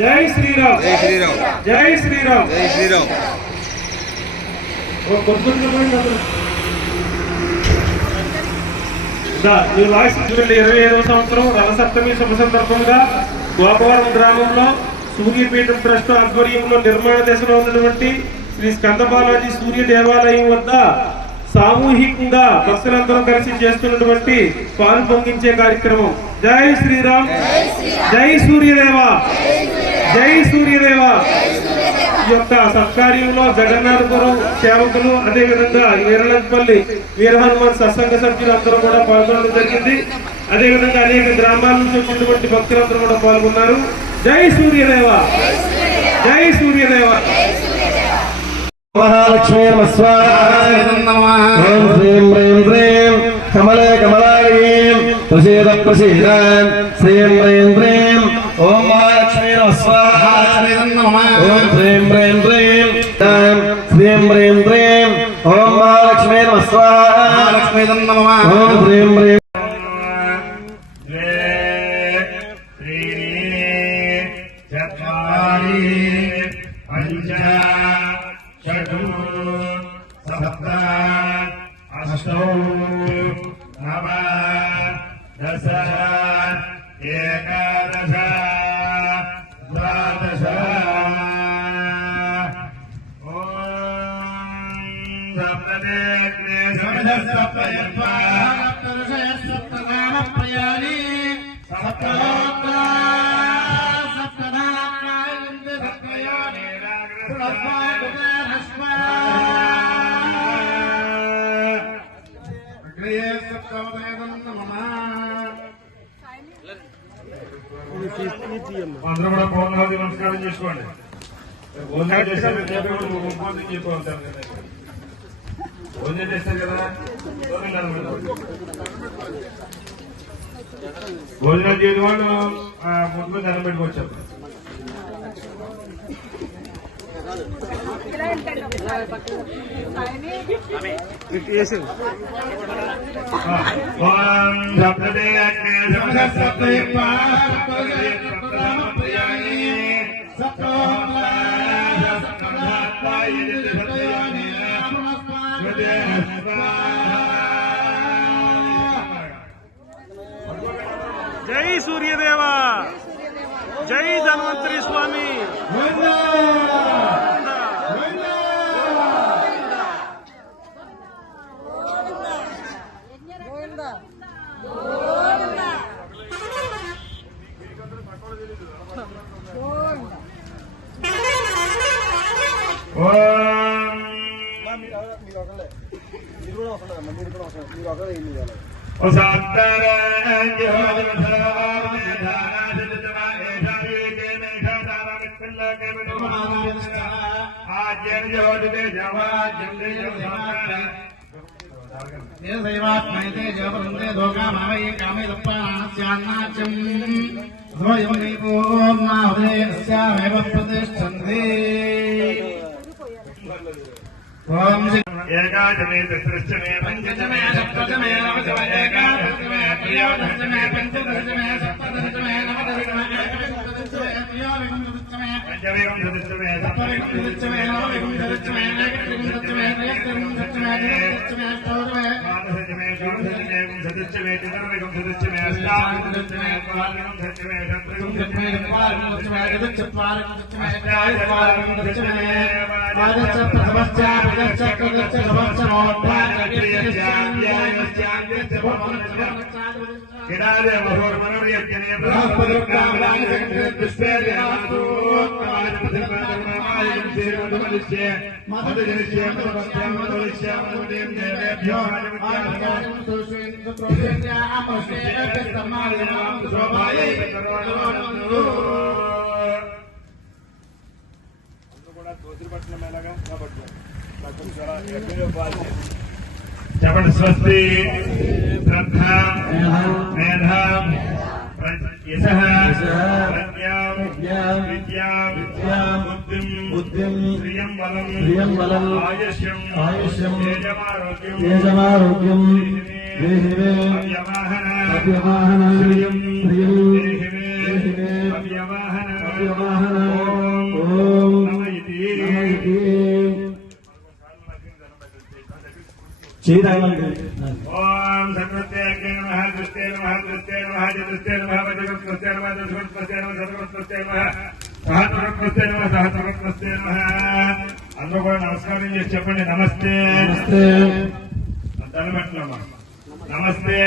జై శ్రీరామ్ జై శ్రీరామ్ జై శ్రీరామ్ జై శ్రీరామ్. ఈ వాయిస్ 25వ సంవత్సరం రథసప్తమి శుభ సందర్భంగా గోపవరం గ్రామంలో సూర్యపీఠం ట్రస్ట్ ఆధ్వర్యంలో నిర్మాణ దశలో ఉన్నటువంటి శ్రీ స్కందబాలాజీ సూర్య దేవాలయం వద్ద సామూహికంగా భక్తులందరూ కలిసి చేస్తున్నటువంటి పాలు పొంగించే కార్యక్రమం. జై శ్రీరామ్ జై సూర్యదేవ జై సూర్యదేవ. ఈ యొక్క సత్కార్యంలో జగన్నాథపురం సేవకులు అదేవిధంగా వీరలంపల్లి వీర హనుమాన్ సత్సంగ సభ్యులు అందరూ కూడా పాల్గొనడం జరిగింది. అదేవిధంగా అనేక గ్రామాల నుంచి వచ్చినటువంటి భక్తులందరూ కూడా పాల్గొన్నారు. జై సూర్యదేవ జై సూర్యదేవ. మహాలక్ష్మీ ఓం శ్రీం హ్రీం హ్రీం కమలే కమలాయీం ప్రసీద ప్రసీద శ్రీం హ్రీం హ్రీం ఓం మహాలక్ష్మీ ఓం శ్రీం హ్రీం హ్రీం శ్రీం హ్రీం హ్రీం ఓం మహాలక్ష్మీ ఓం శ్రీం హ్రీం షటు సప్త అష్టౌ నవ దశ ఏకాదశ ద్వాదశ. ఓం సప్తదే సప్తయాని అందరూ కూడా పౌర్ణాది నమస్కారం చేసుకోండి. భోజనం చేస్తారు భోజనం చేస్తారు కదా, భోజనం చేయని వాళ్ళు ముందు దండం పెట్టుకొచ్చారు. జై సూర్యదేవ జై ధన్వంతరి స్వామి. ఏకాదమే చతుర్దశమే పంచదమే సప్తదమే నవదమే ఏకాదశమే త్రయోదశమే పంచదశమే సప్తదశమే నవదశమే ఏకవింశతిదశమే త్రయోవింశతిదశమే పంచవింశతిదశమే సప్తవింశతిదశమే నవవింశతిదశమే ఏకవింశతిదశమే త్రయోవింశతిదశమే చతుర్దశమే అష్టోదశమే ద్వాదశమే షోడశమే వింశతిదశమే చతుర్వింశతిదశమే అష్టావింశతిదశమే ద్వాదశమే షట్వింశతిదశమే చత్వారింశతిదశమే చతుశ్చత్వారింశతిదశమే అష్టావింశతిదశమే ద్వాదశ చెప్పండి. స్వస్తి శ్రద్ధ మేధా యశః ప్రజ్ఞాం విద్యాం బుద్ధిం శ్రియం బలం ఆయుష్యం తేజమారోగ్యం అవ్యవాహన శ్రియం అవ్యవాహన ఓం నమ ఇతి. శ్రీరామండి ఓం సకృత్యే నమః కృత్యే నమః కృత్యే నమః చతుర్థే నమః వజ్రకృత్యే నమః దశకృత్యే నమః శతకృత్యే నమః సహస్రకృత్యే నమః సహస్రకృత్యే నమః. అందరూ కూడా నమస్కారం చేసి చెప్పండి నమస్తే. నమస్తే దండం పెట్టండి అమ్మా. నమస్తే.